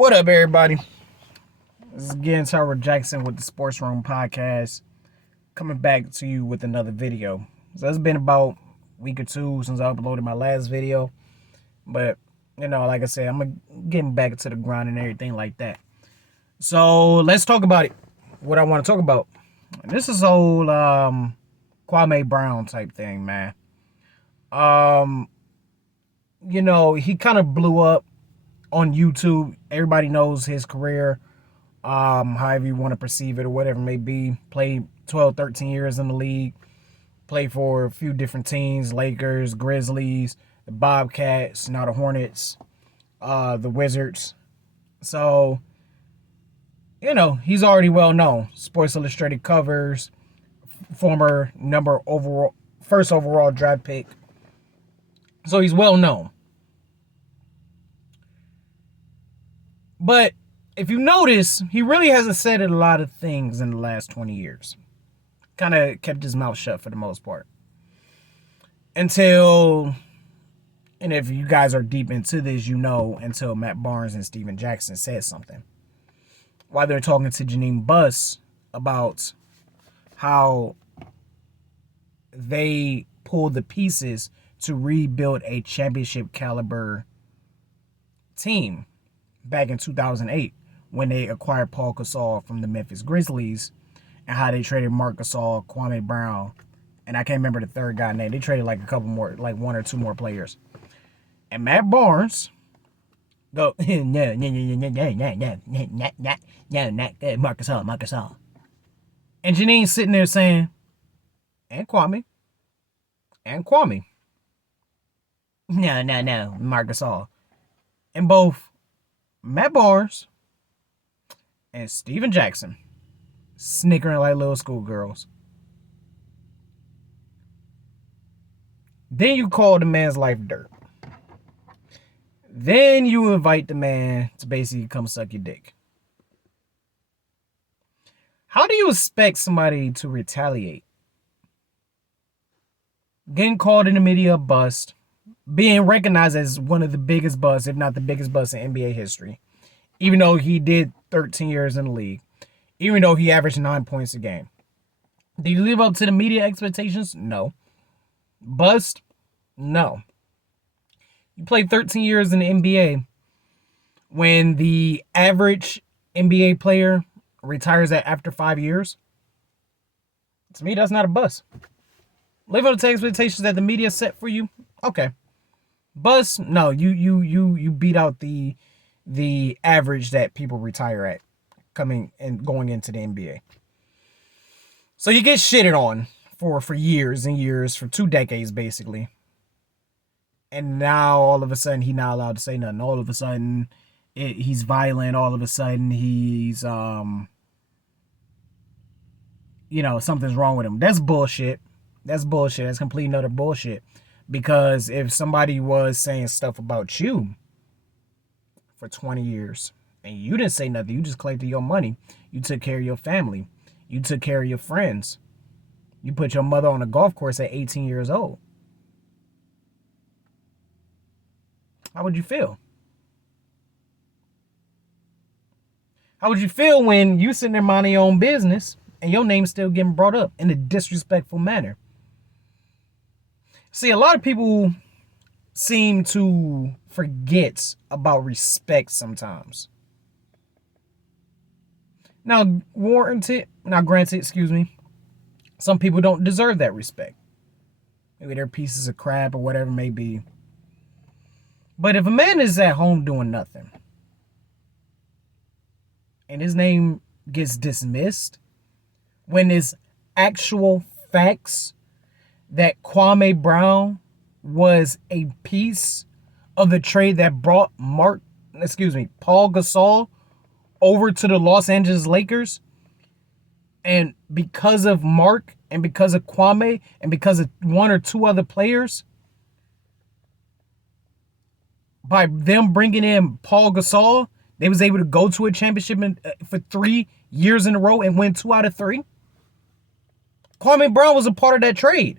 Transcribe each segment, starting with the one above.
What up, everybody? This is again Tyler Jackson with the Sports Room Podcast, coming back to you with another video. So it's been about a week or two since I uploaded my last video, but like I said, I'm getting back to the grind and everything like that. So let's talk about it. What I want to talk about. This is old Kwame Brown type thing, man. He kind of blew up on YouTube. Everybody knows his career, however you want to perceive it or whatever it may be. Played 12, 13 years in the league. Played for a few different teams: Lakers, Grizzlies, the Bobcats, now the Hornets, the Wizards. So, he's already well known. Sports Illustrated covers, former first overall draft pick. So he's well known. But if you notice, he really hasn't said a lot of things in the last 20 years. Kind of kept his mouth shut for the most part. Until, and if you guys are deep into this, until Matt Barnes and Steven Jackson said something. While they're talking to Janine Buss about how they pulled the pieces to rebuild a championship caliber team back in 2008 when they acquired Paul Gasol from the Memphis Grizzlies, and how they traded Marc Gasol, Kwame Brown, and I can't remember the third guy name. They traded like a couple more, like one or two more players. And Matt Barnes go, no, not good, Marc Gasol. And Janine's sitting there saying, and Kwame. No, Marc Gasol. And both Matt Barnes and Steven Jackson snickering like little schoolgirls. Then you call the man's life dirt. Then you invite the man to basically come suck your dick. How do you expect somebody to retaliate? Getting called in the media a bust, being recognized as one of the biggest busts, if not the biggest bust in NBA history, even though he did 13 years in the league, even though he averaged 9 points a game. Did he live up to the media expectations? No. Bust? No. You played 13 years in the NBA when the average NBA player retires after 5 years. To me, that's not a bust. Live up to the expectations that the media set for you? Okay. Bust? No, you beat out the average that people retire at coming and going into the NBA. So you get shitted on for years and years, for 2 decades basically. And now all of a sudden he's not allowed to say nothing. All of a sudden he's violent. All of a sudden he's something's wrong with him. That's bullshit. That's complete and utter bullshit. Because if somebody was saying stuff about you for 20 years and you didn't say nothing, you just collected your money, you took care of your family, you took care of your friends, you put your mother on a golf course at 18 years old, how would you feel? How would you feel when you sitting there minding your own business and your name's still getting brought up in a disrespectful manner? See, a lot of people seem to forget about respect sometimes. Now, granted, some people don't deserve that respect. Maybe they're pieces of crap or whatever it may be. But if a man is at home doing nothing and his name gets dismissed when there's actual facts that Kwame Brown was a piece of the trade that brought Paul Gasol over to the Los Angeles Lakers, and because of Mark and because of Kwame and because of one or two other players, by them bringing in Paul Gasol, they was able to go to a championship for 3 years in a row and win 2 out of 3. Kwame Brown was a part of that trade.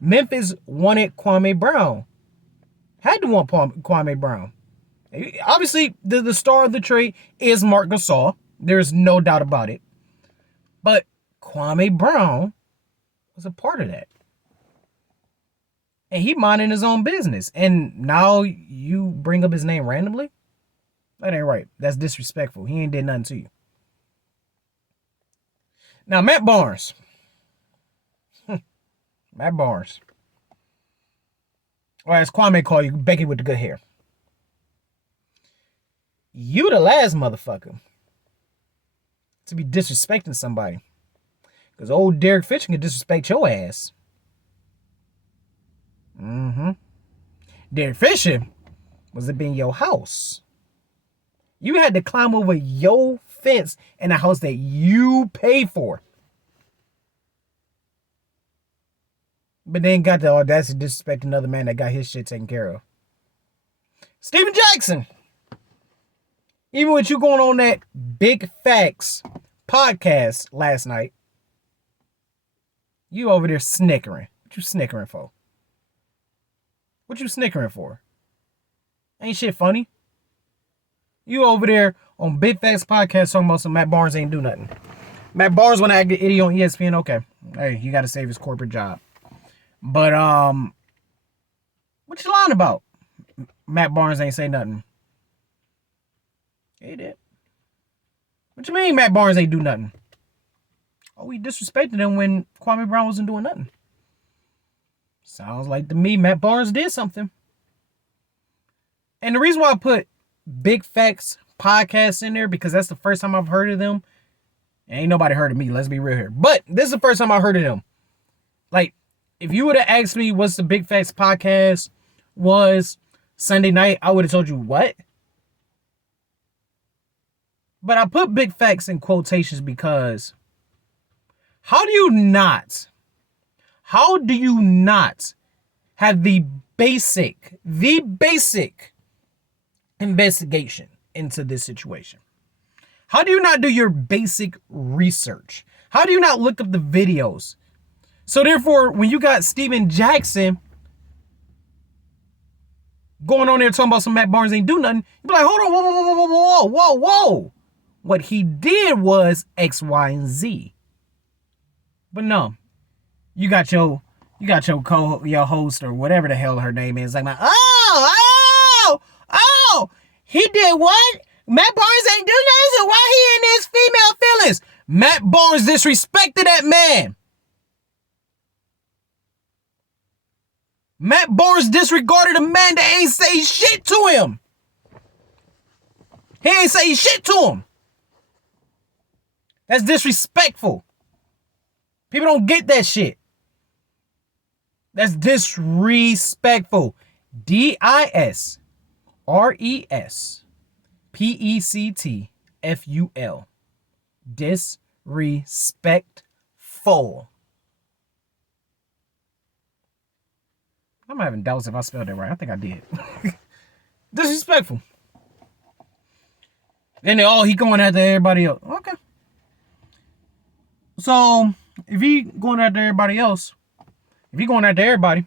Memphis wanted Kwame Brown. Had to want Kwame Brown. Obviously, the star of the trade is Marc Gasol. There's no doubt about it. But Kwame Brown was a part of that. And he minding his own business. And now you bring up his name randomly? That ain't right. That's disrespectful. He ain't did nothing to you. Now, Matt Barnes. Matt Barnes. Or as Kwame call you, Becky with the good hair. You the last motherfucker to be disrespecting somebody. Because old Derek Fisher can disrespect your ass. Derek Fisher was up in your house. You had to climb over your fence in a house that you paid for. But then got the audacity to disrespect another man that got his shit taken care of. Steven Jackson. Even with you going on that Big Facts podcast last night, you over there snickering. What you snickering for? What you snickering for? Ain't shit funny. You over there on Big Facts podcast talking about some Matt Barnes ain't do nothing. Matt Barnes want to act the idiot on ESPN. Okay. Hey, you got to save his corporate job. But, what you lying about? Matt Barnes ain't say nothing. He did. What you mean Matt Barnes ain't do nothing? Oh, we disrespected him when Kwame Brown wasn't doing nothing. Sounds like to me Matt Barnes did something. And the reason why I put Big Facts podcast in there, because that's the first time I've heard of them. Ain't nobody heard of me, let's be real here. But this is the first time I heard of them. Like, if you would have asked me what's the Big Facts podcast was Sunday night, I would have told you what? But I put Big Facts in quotations because how do you not have the basic investigation into this situation? How do you not do your basic research? How do you not look up the videos? So therefore, when you got Steven Jackson going on there talking about some Matt Barnes ain't do nothing, you be like, hold on, whoa. What he did was X, Y, and Z. But no, you got your host or whatever the hell her name is, like, he did what? Matt Barnes ain't do nothing, so why he in his female feelings? Matt Barnes disrespected that man. Matt Barnes disregarded a man that ain't say shit to him. He ain't say shit to him. That's disrespectful. People don't get that shit. That's disrespectful. DISRESPECTFUL. Disrespectful. I'm having doubts if I spelled that right. I think I did. Disrespectful. Then he going after everybody else. Okay. So, if he going after everybody else, if he going after everybody,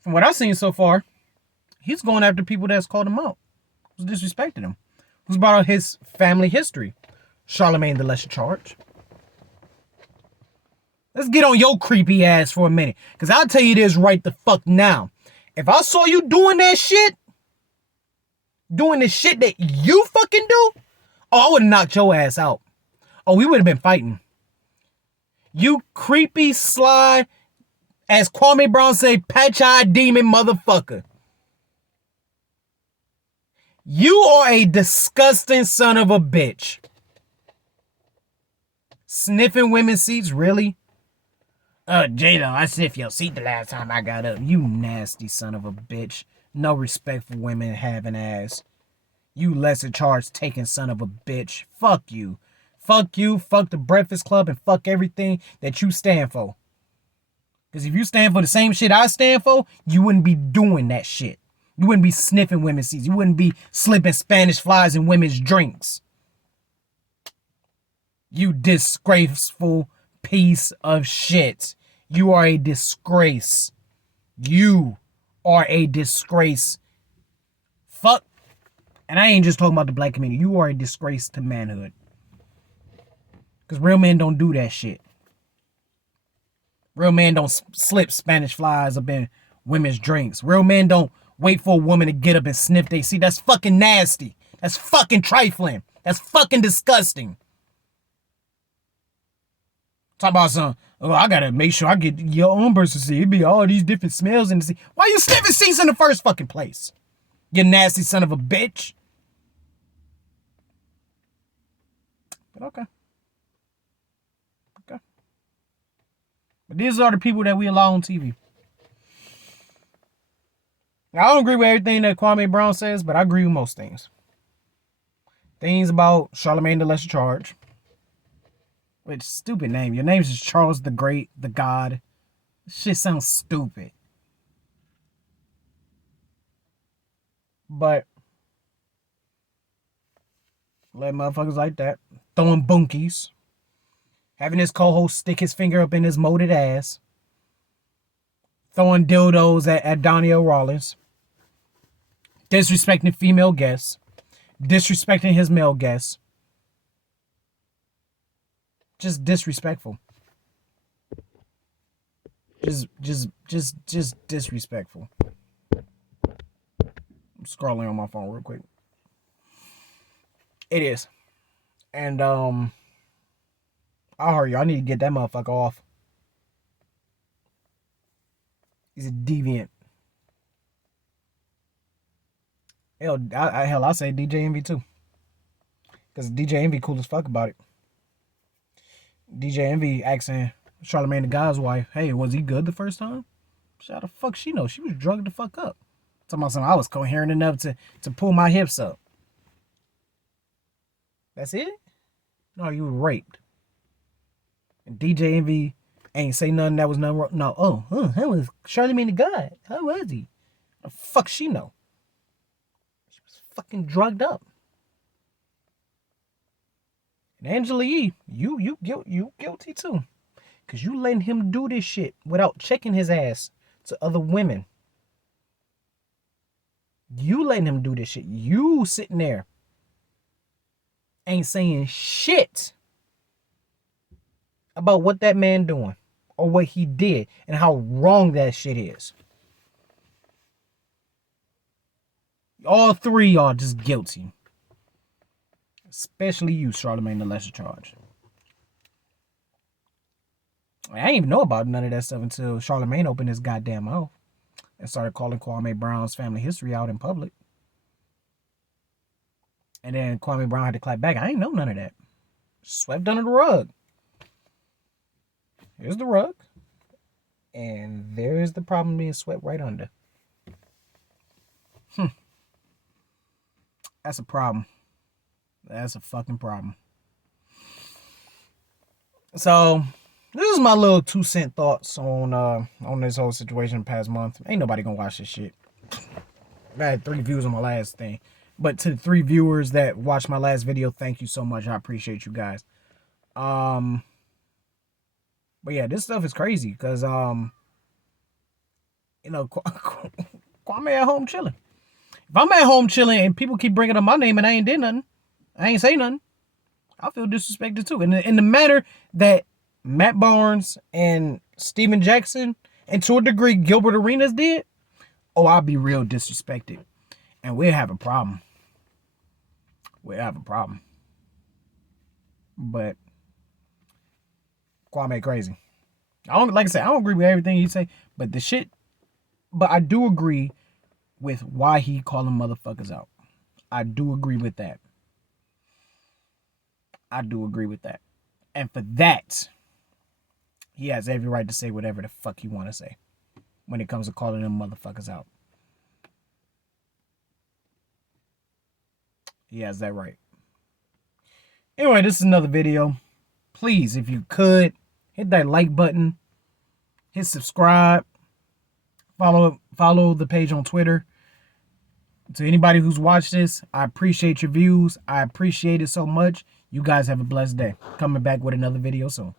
from what I've seen so far, he's going after people that's called him out, who's disrespected him, who's brought out his family history. Charlemagne the Lesser Charge. Let's get on your creepy ass for a minute. Because I'll tell you this right the fuck now. If I saw you doing that shit, doing the shit that you fucking do, I would have knocked your ass out. We would have been fighting. You creepy, sly, as Kwame Brown say, patch-eyed demon motherfucker. You are a disgusting son of a bitch. Sniffing women's seats, really? Jada, I sniffed your seat the last time I got up. You nasty son of a bitch. No respect for women having ass. You lesser charge taking son of a bitch. Fuck you. Fuck you, fuck the Breakfast Club, and fuck everything that you stand for. Because if you stand for the same shit I stand for, you wouldn't be doing that shit. You wouldn't be sniffing women's seats. You wouldn't be slipping Spanish flies in women's drinks. You disgraceful piece of shit. You are a disgrace. You are a disgrace. Fuck And I ain't just talking about the black community. You are a disgrace to manhood. Because real men don't do that shit. Real men don't slip Spanish flies up in women's drinks. Real men don't wait for a woman to get up and sniff they see. That's fucking nasty. That's fucking trifling. That's fucking disgusting. Talk about some, oh, I gotta make sure I get your own person to see. It be all these different smells in the sea. Why you sniffing seats in the first fucking place? You nasty son of a bitch. But okay. Okay. But these are the people that we allow on TV. Now, I don't agree with everything that Kwame Brown says, but I agree with most things. Things about Charlemagne the Lesser Charge. Which, stupid name. Your name's just Charles the Great, the God. This shit sounds stupid. But let motherfuckers like that. Throwing bunkies. Having his co-host stick his finger up in his molded ass. Throwing dildos at Danielle Rollins. Disrespecting female guests. Disrespecting his male guests. Just disrespectful. Just disrespectful. I'm scrolling on my phone real quick. It is. And I'll hurry you. I need to get that motherfucker off. He's a deviant. Hell, I say DJ Envy too. Because DJ Envy cool as fuck about it. DJ Envy asking Charlemagne the God's wife, hey, was he good the first time? How the fuck she know? She was drugged the fuck up. Talking about something, I was coherent enough to pull my hips up. That's it? No, you were raped. And DJ Envy ain't say nothing that was nothing wrong. No, that was Charlemagne the God. How was he? The fuck she know? She was fucking drugged up. And Angela Yee, you guilty too. Because you letting him do this shit without checking his ass to other women. You letting him do this shit. You sitting there ain't saying shit about what that man doing or what he did and how wrong that shit is. All three are just guilty. Especially you, Charlemagne the Lesser Charge. I didn't even know about none of that stuff until Charlemagne opened his goddamn mouth and started calling Kwame Brown's family history out in public. And then Kwame Brown had to clap back. I ain't know none of that. Swept under the rug. Here's the rug. And there's the problem being swept right under. That's a problem. That's a fucking problem. So, this is my little 2-cent thoughts on this whole situation the past month. Ain't nobody gonna watch this shit. I had 3 views on my last thing. But to the 3 viewers that watched my last video, thank you so much. I appreciate you guys. But yeah, this stuff is crazy because Kwame at home chilling. If I'm at home chilling and people keep bringing up my name and I ain't did nothing, I ain't say nothing, I feel disrespected too. And in the manner that Matt Barnes and Steven Jackson and to a degree Gilbert Arenas did, I'll be real disrespected. And we'll have a problem. We'll have a problem. But Kwame crazy. Like I said, I don't agree with everything he say, but I do agree with why he calling motherfuckers out. I do agree with that. And for that, he has every right to say whatever the fuck he want to say when it comes to calling them motherfuckers out. He has that right. Anyway, this is another video. Please, if you could, hit that like button. Hit subscribe. Follow the page on Twitter. To anybody who's watched this, I appreciate your views. I appreciate it so much. You guys have a blessed day. Coming back with another video soon.